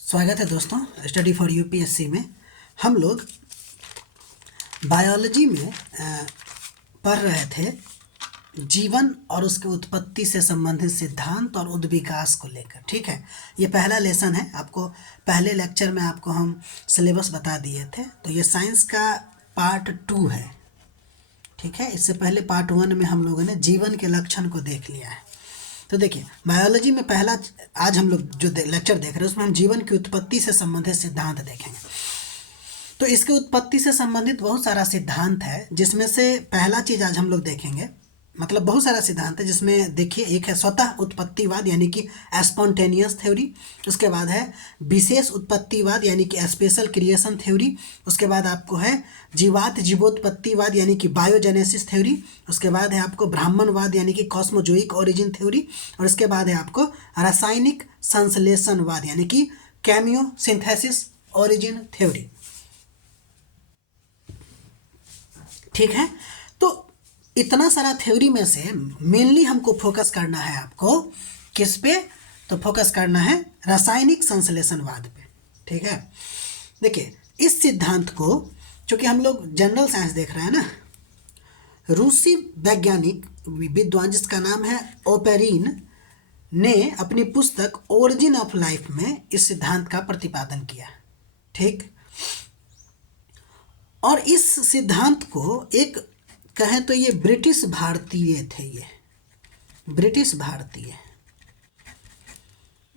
स्वागत है दोस्तों स्टडी फॉर यूपीएससी में। हम लोग बायोलॉजी में पढ़ रहे थे जीवन और उसके उत्पत्ति से संबंधित सिद्धांत और उद्विकास को लेकर। ठीक है, ये पहला लेसन है। आपको पहले लेक्चर में आपको हम सिलेबस बता दिए थे, तो ये साइंस का पार्ट 2 है। ठीक है, इससे पहले पार्ट 1 में हम लोगों ने जीवन के लक्षण को देख लिया है। तो देखिए, बायोलॉजी में पहला आज हम लोग जो लेक्चर देख रहे हैं उसमें हम जीवन की उत्पत्ति से संबंधित सिद्धांत देखेंगे। तो इसके उत्पत्ति से संबंधित बहुत सारा सिद्धांत है, जिसमें से पहला चीज़ आज हम लोग देखेंगे। मतलब बहुत सारा सिद्धांत है, जिसमें देखिए एक है स्वतः उत्पत्तिवाद यानी कि स्पॉन्टेनियस थ्योरी। उसके बाद है विशेष उत्पत्तिवाद यानी कि स्पेशल क्रिएशन थ्योरी। उसके बाद आपको है जीवोत्पत्तिवाद यानी कि बायोजेनेसिस थ्योरी। उसके बाद है आपको ब्राह्मणवाद यानी कि कॉस्मोजोइक ओरिजिन थ्योरी। और उसके बाद है आपको रासायनिक संश्लेषणवाद यानी कि केमियोसिंथेसिस ओरिजिन थ्योरी। ठीक है, तो इतना सारा थ्योरी में से मेनली हमको फोकस करना है। आपको किस पे? तो फोकस करना है रासायनिक संश्लेषणवाद पे। ठीक है, देखिए इस सिद्धांत को, चूँकि हम लोग जनरल साइंस देख रहे हैं ना, रूसी वैज्ञानिक विद्वान जिसका नाम है ओपेरिन ने अपनी पुस्तक ओरिजिन ऑफ लाइफ में इस सिद्धांत का प्रतिपादन किया। ठीक, और इस सिद्धांत को एक कहें तो ये ब्रिटिश भारतीय थे, ये ब्रिटिश भारतीय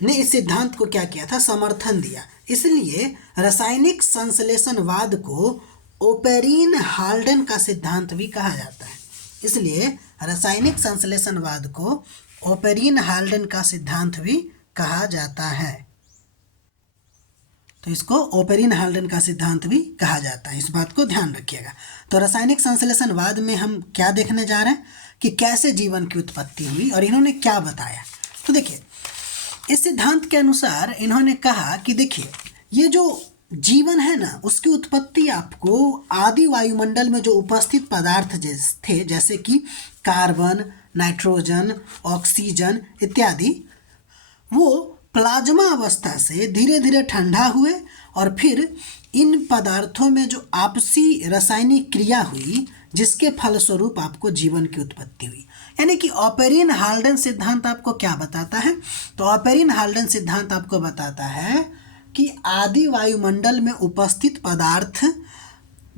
ने इस सिद्धांत को क्या किया था? समर्थन दिया। इसलिए रासायनिक संश्लेषणवाद को ओपेरिन हाल्डेन का सिद्धांत भी कहा जाता है। इसलिए रासायनिक संश्लेषणवाद को ओपेरिन हाल्डेन का सिद्धांत भी कहा जाता है। तो इसको ओपेरिन हाल्डेन का सिद्धांत भी कहा जाता है, इस बात को ध्यान रखिएगा। तो रासायनिक संश्लेषणवाद में हम क्या देखने जा रहे हैं कि कैसे जीवन की उत्पत्ति हुई और इन्होंने क्या बताया। तो देखिए, इस सिद्धांत के अनुसार इन्होंने कहा कि देखिए ये जो जीवन है ना, उसकी उत्पत्ति आपको आदि वायुमंडल में जो उपस्थित पदार्थ थे, जैसे कि कार्बन, नाइट्रोजन, ऑक्सीजन इत्यादि, वो प्लाज्मा अवस्था से धीरे धीरे ठंडा हुए और फिर इन पदार्थों में जो आपसी रासायनिक क्रिया हुई, जिसके फलस्वरूप आपको जीवन की उत्पत्ति हुई। यानी कि ओपेरिन हाल्डेन सिद्धांत आपको क्या बताता है? तो ओपेरिन हाल्डेन सिद्धांत आपको बताता है कि आदि वायुमंडल में उपस्थित पदार्थ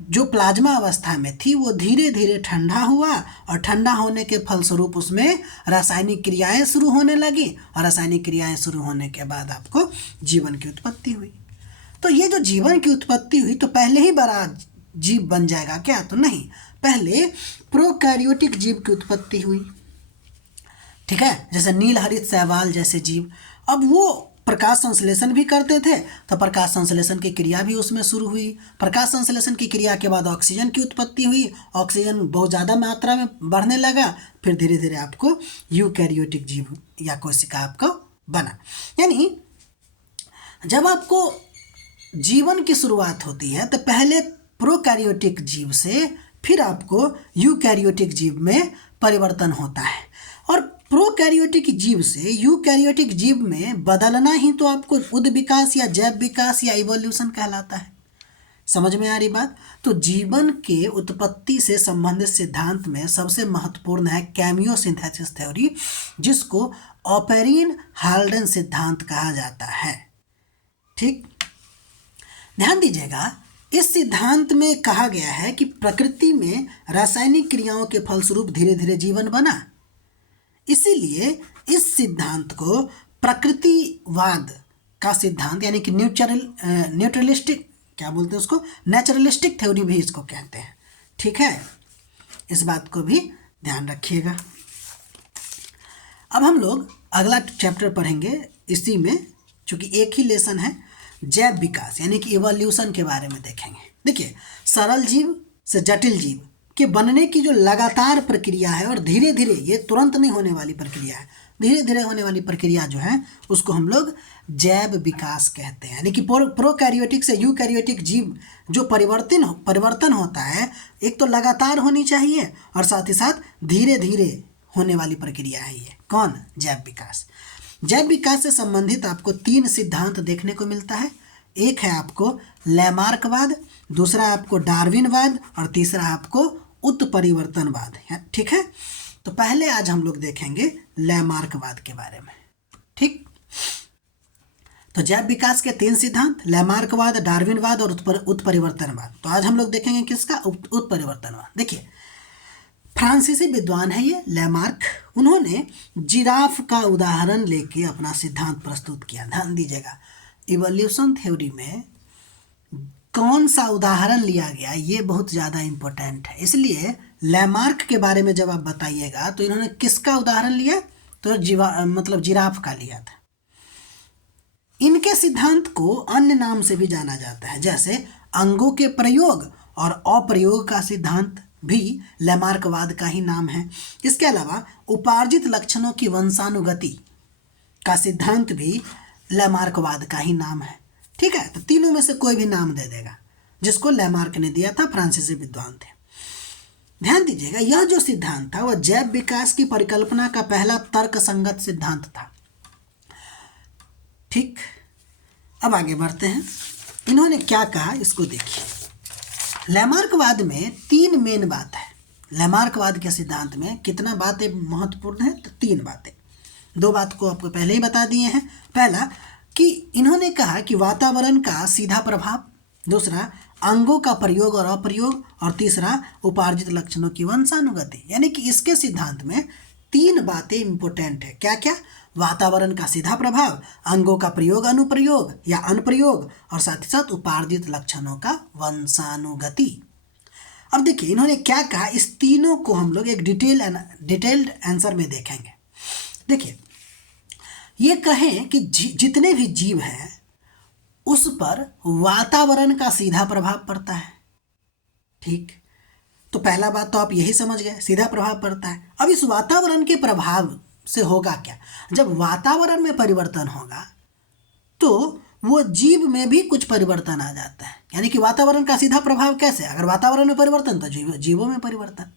जो प्लाज्मा अवस्था में थी वो धीरे धीरे ठंडा हुआ और ठंडा होने के फलस्वरूप उसमें रासायनिक क्रियाएं शुरू होने लगी और रासायनिक क्रियाएं शुरू होने के बाद आपको जीवन की उत्पत्ति हुई। तो ये जो जीवन की उत्पत्ति हुई, तो पहले ही बड़ा जीव बन जाएगा क्या? तो नहीं, पहले प्रोकैरियोटिक जीव की उत्पत्ति हुई। ठीक है, जैसे नील हरित शैवाल जैसे जीव। अब वो प्रकाश संश्लेषण भी करते थे, तो प्रकाश संश्लेषण की क्रिया भी उसमें शुरू हुई। प्रकाश संश्लेषण की क्रिया के बाद ऑक्सीजन की उत्पत्ति हुई, ऑक्सीजन बहुत ज़्यादा मात्रा में बढ़ने लगा, फिर धीरे धीरे आपको यूकैरियोटिक जीव या कोशिका आपको बना। यानी जब आपको जीवन की शुरुआत होती है तो पहले प्रोकैरियोटिक जीव से फिर आपको यूकैरियोटिक जीव में परिवर्तन होता है, और प्रोकैरियोटिक जीव से यूकैरियोटिक जीव में बदलना ही तो आपको उद्विकास या जैव विकास या इवोल्यूशन कहलाता है। समझ में आ रही बात? तो जीवन के उत्पत्ति से संबंधित सिद्धांत में सबसे महत्वपूर्ण है केमियोसिंथेसिस थ्योरी, जिसको ओपेरिन हाल्डेन सिद्धांत कहा जाता है। ठीक, ध्यान दीजिएगा, इस सिद्धांत में कहा गया है कि प्रकृति में रासायनिक क्रियाओं के फलस्वरूप धीरे धीरे जीवन बना। इसीलिए इस सिद्धांत को प्रकृतिवाद का सिद्धांत यानी कि न्यूट्रलिस्टिक, क्या बोलते हैं उसको, नेचुरलिस्टिक थ्योरी भी इसको कहते हैं। ठीक है, इस बात को भी ध्यान रखिएगा। अब हम लोग अगला चैप्टर पढ़ेंगे इसी में, चूँकि एक ही लेसन है, जैव विकास यानी कि इवोल्यूशन के बारे में देखेंगे। देखिए, सरल जीव से जटिल जीव के बनने की जो लगातार प्रक्रिया है, और धीरे धीरे, ये तुरंत नहीं होने वाली प्रक्रिया है, धीरे धीरे होने वाली प्रक्रिया जो है उसको हम लोग जैव विकास कहते हैं। यानी कि प्रोकैरियोटिक से यूकैरियोटिक जीव जो परिवर्तन होता है, एक तो लगातार होनी चाहिए और साथ ही साथ धीरे धीरे होने वाली प्रक्रिया है ये। कौन? जैव विकास। जैव विकास से संबंधित आपको 3 सिद्धांत देखने को मिलता है। एक है आपको लैमार्कवाद, दूसरा आपको डार्विनवाद और तीसरा आपको उत्परिवर्तनवाद। ठीक है, तो पहले आज हम लोग देखेंगे लैमार्कवाद के बारे में। ठीक, तो जैव विकास के 3 सिद्धांत, लैमार्कवाद, डार्विनवाद और उत्परिवर्तनवाद। तो आज हम लोग देखेंगे किसका? उत्परिवर्तनवाद। देखिए, फ्रांसीसी विद्वान है ये लैमार्क। उन्होंने जिराफ का उदाहरण लेके अपना सिद्धांत प्रस्तुत किया। ध्यान दीजिएगा, इवोल्यूशन थ्योरी में कौन सा उदाहरण लिया गया ये बहुत ज़्यादा इम्पोर्टेंट है। इसलिए लैमार्क के बारे में जब आप बताइएगा तो इन्होंने किसका उदाहरण लिया? तो जिराफ का लिया था। इनके सिद्धांत को अन्य नाम से भी जाना जाता है, जैसे अंगों के प्रयोग और अप्रयोग का सिद्धांत भी लैमार्कवाद का ही नाम है। इसके अलावा उपार्जित लक्षणों की वंशानुगति का सिद्धांत भी लैमार्कवाद का ही नाम है। ठीक है, तो तीनों में से कोई भी नाम दे देगा, जिसको लैमार्क ने दिया था, फ्रांसीसी विद्वान थे। ध्यान दीजिएगा, यह जो सिद्धांत था वह जैव विकास की परिकल्पना का पहला तर्कसंगत सिद्धांत था। ठीक, अब आगे बढ़ते हैं। इन्होंने क्या कहा इसको देखिए। लैमार्कवाद में 3 मेन बात है। लैमार्कवाद के सिद्धांत में कितना बातें महत्वपूर्ण है? तो 3 बातें। 2 बात को आपको पहले ही बता दिए हैं। पहला कि इन्होंने कहा कि वातावरण का सीधा प्रभाव, दूसरा अंगों का प्रयोग और अप्रयोग, और तीसरा उपार्जित लक्षणों की वंशानुगति। यानी कि इसके सिद्धांत में 3 बातें इंपॉर्टेंट है। क्या क्या? वातावरण का सीधा प्रभाव, अंगों का प्रयोग अनुप्रयोग या अनुप्रयोग, और साथ ही साथ उपार्जित लक्षणों का वंशानुगति। अब देखिए इन्होंने क्या कहा, इस तीनों को हम लोग एक डिटेल्ड आंसर में देखेंगे। देखिए, ये कहें कि जितने भी जीव हैं उस पर वातावरण का सीधा प्रभाव पड़ता है। ठीक, तो पहला बात तो आप यही समझ गए, सीधा प्रभाव पड़ता है। अब इस वातावरण के प्रभाव से होगा क्या? जब वातावरण में परिवर्तन होगा तो वो जीव में भी कुछ परिवर्तन आ जाता है। यानी कि वातावरण का सीधा प्रभाव कैसे? अगर वातावरण में परिवर्तन तो जीवों में परिवर्तन।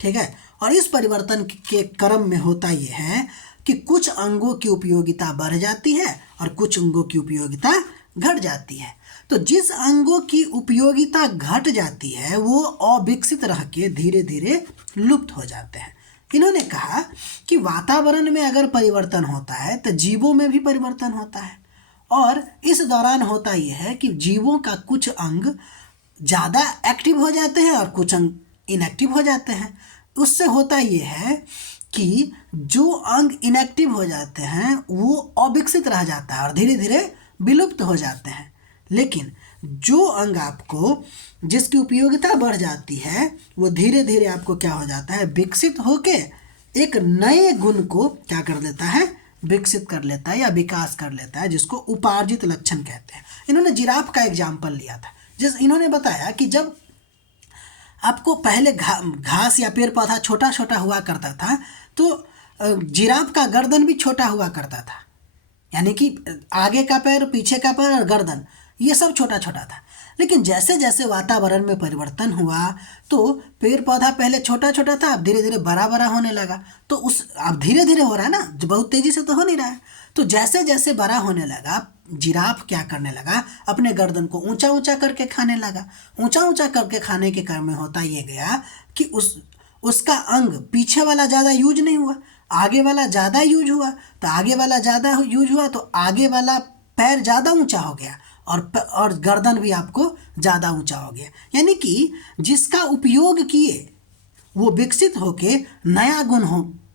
ठीक है, और इस परिवर्तन के क्रम में होता ये है कि कुछ अंगों की उपयोगिता बढ़ जाती है और कुछ अंगों की उपयोगिता घट जाती है। तो जिस अंगों की उपयोगिता घट जाती है वो अविकसित रह के धीरे धीरे लुप्त हो जाते हैं। इन्होंने कहा कि वातावरण में अगर परिवर्तन होता है तो जीवों में भी परिवर्तन होता है, और इस दौरान होता यह है कि जीवों का कुछ अंग ज़्यादा एक्टिव हो जाते हैं और कुछ अंग इनएक्टिव हो जाते हैं। उससे होता यह है कि जो अंग इनएक्टिव हो जाते हैं वो अविकसित रह जाता है और धीरे धीरे विलुप्त हो जाते हैं। लेकिन जो अंग आपको जिसकी उपयोगिता बढ़ जाती है वो धीरे धीरे आपको क्या हो जाता है? विकसित होके एक नए गुण को क्या कर देता है? विकसित कर लेता है या विकास कर लेता है, जिसको उपार्जित लक्षण कहते हैं। इन्होंने जिराफ का एग्जाम्पल लिया था, जिस इन्होंने बताया कि जब आपको पहले घास या पेड़ पौधा छोटा छोटा हुआ करता था तो जिराफ का गर्दन भी छोटा हुआ करता था। यानी कि आगे का पैर, पीछे का पैर और गर्दन ये सब छोटा छोटा था। लेकिन जैसे जैसे वातावरण में परिवर्तन हुआ तो पेड़ पौधा पहले छोटा छोटा था, अब धीरे धीरे बड़ा बड़ा होने लगा। तो अब धीरे धीरे हो रहा है ना, बहुत तेज़ी से तो हो नहीं रहा है। तो जैसे जैसे बड़ा होने लगा, जिराफ क्या करने लगा? अपने गर्दन को ऊंचा ऊंचा करके खाने लगा। यूं ऊंचा करके खाने के क्रम में होता ये गया कि उसका अंग पीछे वाला ज़्यादा यूज नहीं हुआ, आगे वाला ज़्यादा यूज हुआ। तो आगे वाला ज़्यादा यूज हुआ तो आगे वाला पैर ज़्यादा ऊंचा हो गया और गर्दन भी आपको ज़्यादा ऊंचा हो गया। यानी कि जिसका उपयोग किए वो विकसित होके नया गुण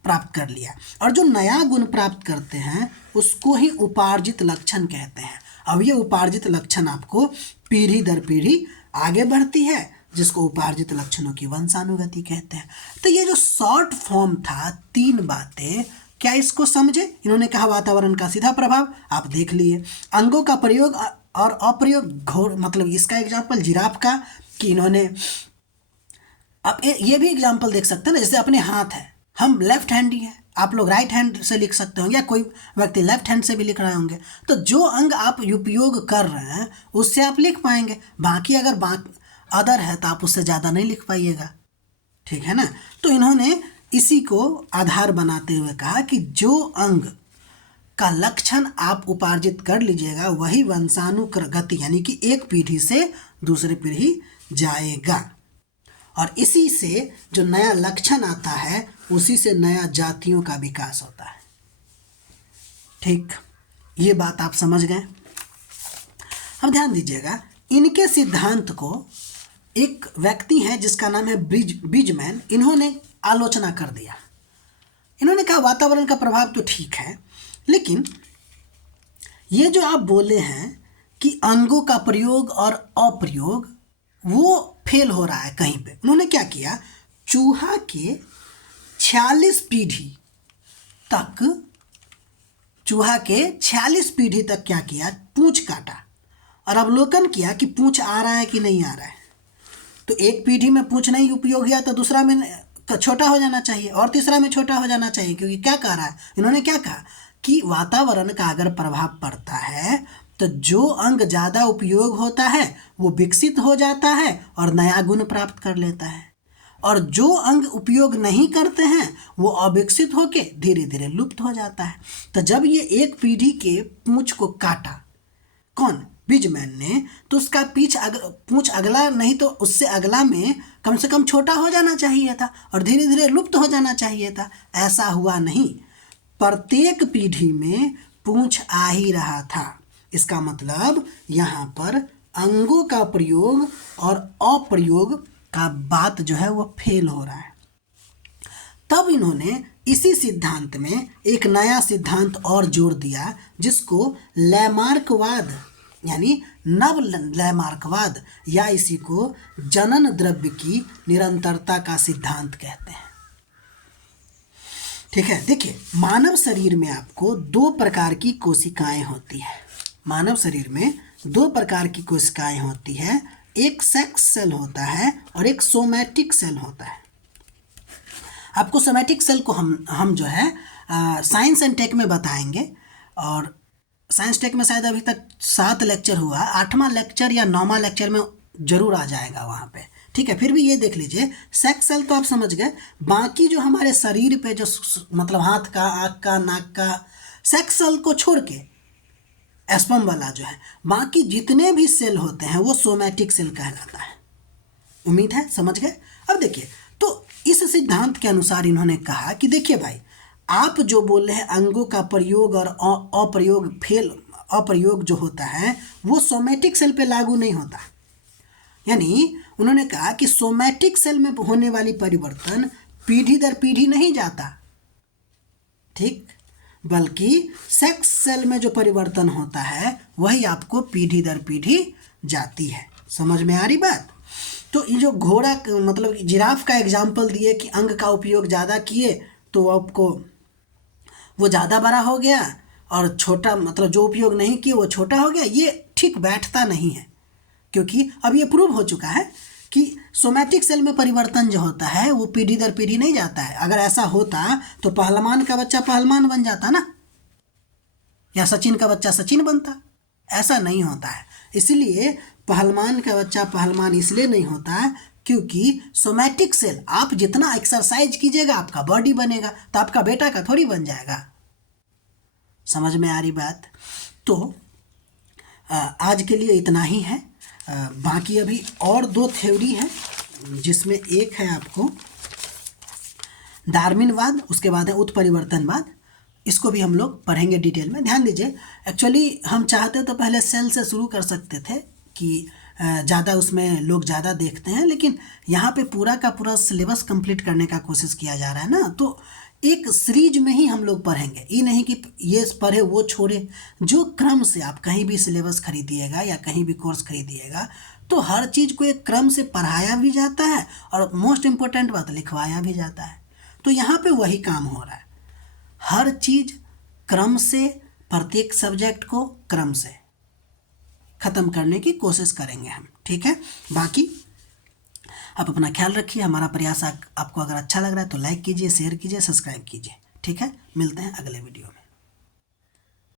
प्राप्त कर लिया, और जो नया गुण प्राप्त करते हैं उसको ही उपार्जित लक्षण कहते हैं। अब ये उपार्जित लक्षण आपको पीढ़ी दर पीढ़ी आगे बढ़ती है, जिसको उपार्जित लक्षणों की वंशानुगति कहते हैं। तो ये जो शॉर्ट फॉर्म था 3 बातें, क्या इसको समझे? इन्होंने कहा वातावरण का सीधा प्रभाव, आप देख लिए। अंगों का प्रयोग और अप्रयोग, मतलब इसका एग्जाम्पल जिराफ का कि इन्होंने, आप ये भी एग्जाम्पल देख सकते हैं ना, जैसे अपने हाथ है, हम लेफ्ट हैंड ही है, आप लोग राइट हैंड से लिख सकते होंगे या कोई व्यक्ति लेफ्ट हैंड से भी लिख रहे होंगे। तो जो अंग आप उपयोग कर रहे हैं उससे आप लिख पाएंगे, बाकी अगर अदर है तो आप उससे ज़्यादा नहीं लिख पाइएगा। ठीक है ना? तो इन्होंने इसी को आधार बनाते हुए कहा कि जो अंग का लक्षण आप उपार्जित कर लीजिएगा वही वंशानुगति यानी कि एक पीढ़ी से दूसरी पीढ़ी जाएगा। और इसी से जो नया लक्षण आता है उसी से नया जातियों का विकास होता है। ठीक, ये बात आप समझ गए। अब ध्यान दीजिएगा, इनके सिद्धांत को एक व्यक्ति है जिसका नाम है ब्रिजमैन, इन्होंने आलोचना कर दिया। इन्होंने कहा वातावरण का प्रभाव तो ठीक है, लेकिन ये जो आप बोले हैं कि अंगों का प्रयोग और अप्रयोग वो फेल हो रहा है कहीं पे। उन्होंने क्या किया, चूहा के 46 पीढ़ी तक, चूहा के 46 पीढ़ी तक क्या किया, पूंछ काटा और अवलोकन किया कि पूंछ आ रहा है कि नहीं आ रहा है। तो एक पीढ़ी में पूंछ नहीं उपयोग किया तो दूसरा में छोटा हो जाना चाहिए और तीसरा में छोटा हो जाना चाहिए, क्योंकि क्या कह रहा है, इन्होंने क्या कहा कि वातावरण का अगर प्रभाव पड़ता है तो जो अंग ज़्यादा उपयोग होता है वो विकसित हो जाता है और नया गुण प्राप्त कर लेता है, और जो अंग उपयोग नहीं करते हैं वो अविकसित होके धीरे धीरे लुप्त हो जाता है। तो जब ये एक पीढ़ी के पूंछ को काटा, कौन, ब्रिजमैन ने, तो उसका पूंछ अगला नहीं तो उससे अगला में कम से कम छोटा हो जाना चाहिए था और धीरे धीरे लुप्त हो जाना चाहिए था। ऐसा हुआ नहीं, प्रत्येक पीढ़ी में पूंछ आ ही रहा था। इसका मतलब यहाँ पर अंगों का प्रयोग और अप्रयोग का बात जो है वो फेल हो रहा है। तब इन्होंने इसी सिद्धांत में एक नया सिद्धांत और जोड़ दिया जिसको लैमार्कवाद यानी नव लैमार्कवाद या इसी को जनन द्रव्य की निरंतरता का सिद्धांत कहते हैं। ठीक है, देखिए मानव शरीर में आपको 2 प्रकार की कोशिकाएं होती है। मानव शरीर में 2 प्रकार की कोशिकाएं होती है, एक सेक्स सेल होता है और एक सोमैटिक सेल होता है। आपको सोमैटिक सेल को हम जो है साइंस एंड टेक में बताएंगे, और साइंस टेक में शायद अभी तक 7 लेक्चर हुआ, 8वां लेक्चर या 9वां लेक्चर में जरूर आ जाएगा वहाँ पे। ठीक है, फिर भी ये देख लीजिए, सेक्स सेल तो आप समझ गए, बाकी जो हमारे शरीर पे जो मतलब हाथ का, आँख का, नाक का, सेक्स सेल को छोड़ के एस्पर्म वाला जो है बाकी जितने भी सेल होते हैं वो सोमैटिक सेल कहलाता है। उम्मीद है समझ गए। अब देखिए, तो इस सिद्धांत के अनुसार इन्होंने कहा कि देखिए भाई, आप जो बोल रहे हैं अंगों का प्रयोग और अप्रयोग जो होता है वो सोमैटिक सेल पे लागू नहीं होता। यानी उन्होंने कहा कि सोमैटिक सेल में होने वाली परिवर्तन पीढ़ी दर पीढ़ी नहीं जाता, ठीक, बल्कि सेक्स सेल में जो परिवर्तन होता है वही आपको पीढ़ी दर पीढ़ी जाती है। समझ में आ रही बात। तो ये जो घोड़ा मतलब जिराफ का एग्जाम्पल दिए कि अंग का उपयोग ज़्यादा किए तो आपको वो ज़्यादा बड़ा हो गया, और छोटा मतलब जो उपयोग नहीं किए वो छोटा हो गया, ये ठीक बैठता नहीं है। क्योंकि अब ये प्रूव हो चुका है कि सोमैटिक सेल में परिवर्तन जो होता है वो पीढ़ी दर पीढ़ी नहीं जाता है। अगर ऐसा होता तो पहलवान का बच्चा पहलवान बन जाता ना, या सचिन का बच्चा सचिन बनता। ऐसा नहीं होता है। इसलिए पहलवान का बच्चा पहलवान इसलिए नहीं होता है क्योंकि सोमैटिक सेल, आप जितना एक्सरसाइज कीजिएगा आपका बॉडी बनेगा, तो आपका बेटा का थोड़ी बन जाएगा। समझ में आ रही बात। तो आज के लिए इतना ही है। बाकी अभी और 2 थ्योरी है, जिसमें एक है आपको डार्विनवाद, उसके बाद है उत्परिवर्तनवाद। इसको भी हम लोग पढ़ेंगे डिटेल में। ध्यान दीजिए, एक्चुअली हम चाहते तो पहले सेल से शुरू कर सकते थे कि ज़्यादा उसमें लोग ज़्यादा देखते हैं, लेकिन यहाँ पे पूरा का पूरा सिलेबस कंप्लीट करने का कोशिश किया जा रहा है ना, तो एक सीरीज में ही हम लोग पढ़ेंगे। ये नहीं कि ये पढ़े वो छोड़े। जो क्रम से आप कहीं भी सिलेबस खरीदिएगा या कहीं भी कोर्स खरीदिएगा तो हर चीज़ को एक क्रम से पढ़ाया भी जाता है और मोस्ट इम्पोर्टेंट बात लिखवाया भी जाता है। तो यहाँ पे वही काम हो रहा है। हर चीज़ क्रम से, प्रत्येक सब्जेक्ट को क्रम से ख़त्म करने की कोशिश करेंगे हम। ठीक है, बाकी आप अपना ख्याल रखिए। हमारा प्रयास आपको अगर अच्छा लग रहा है तो लाइक कीजिए, शेयर कीजिए, सब्सक्राइब कीजिए। ठीक है, मिलते हैं अगले वीडियो में।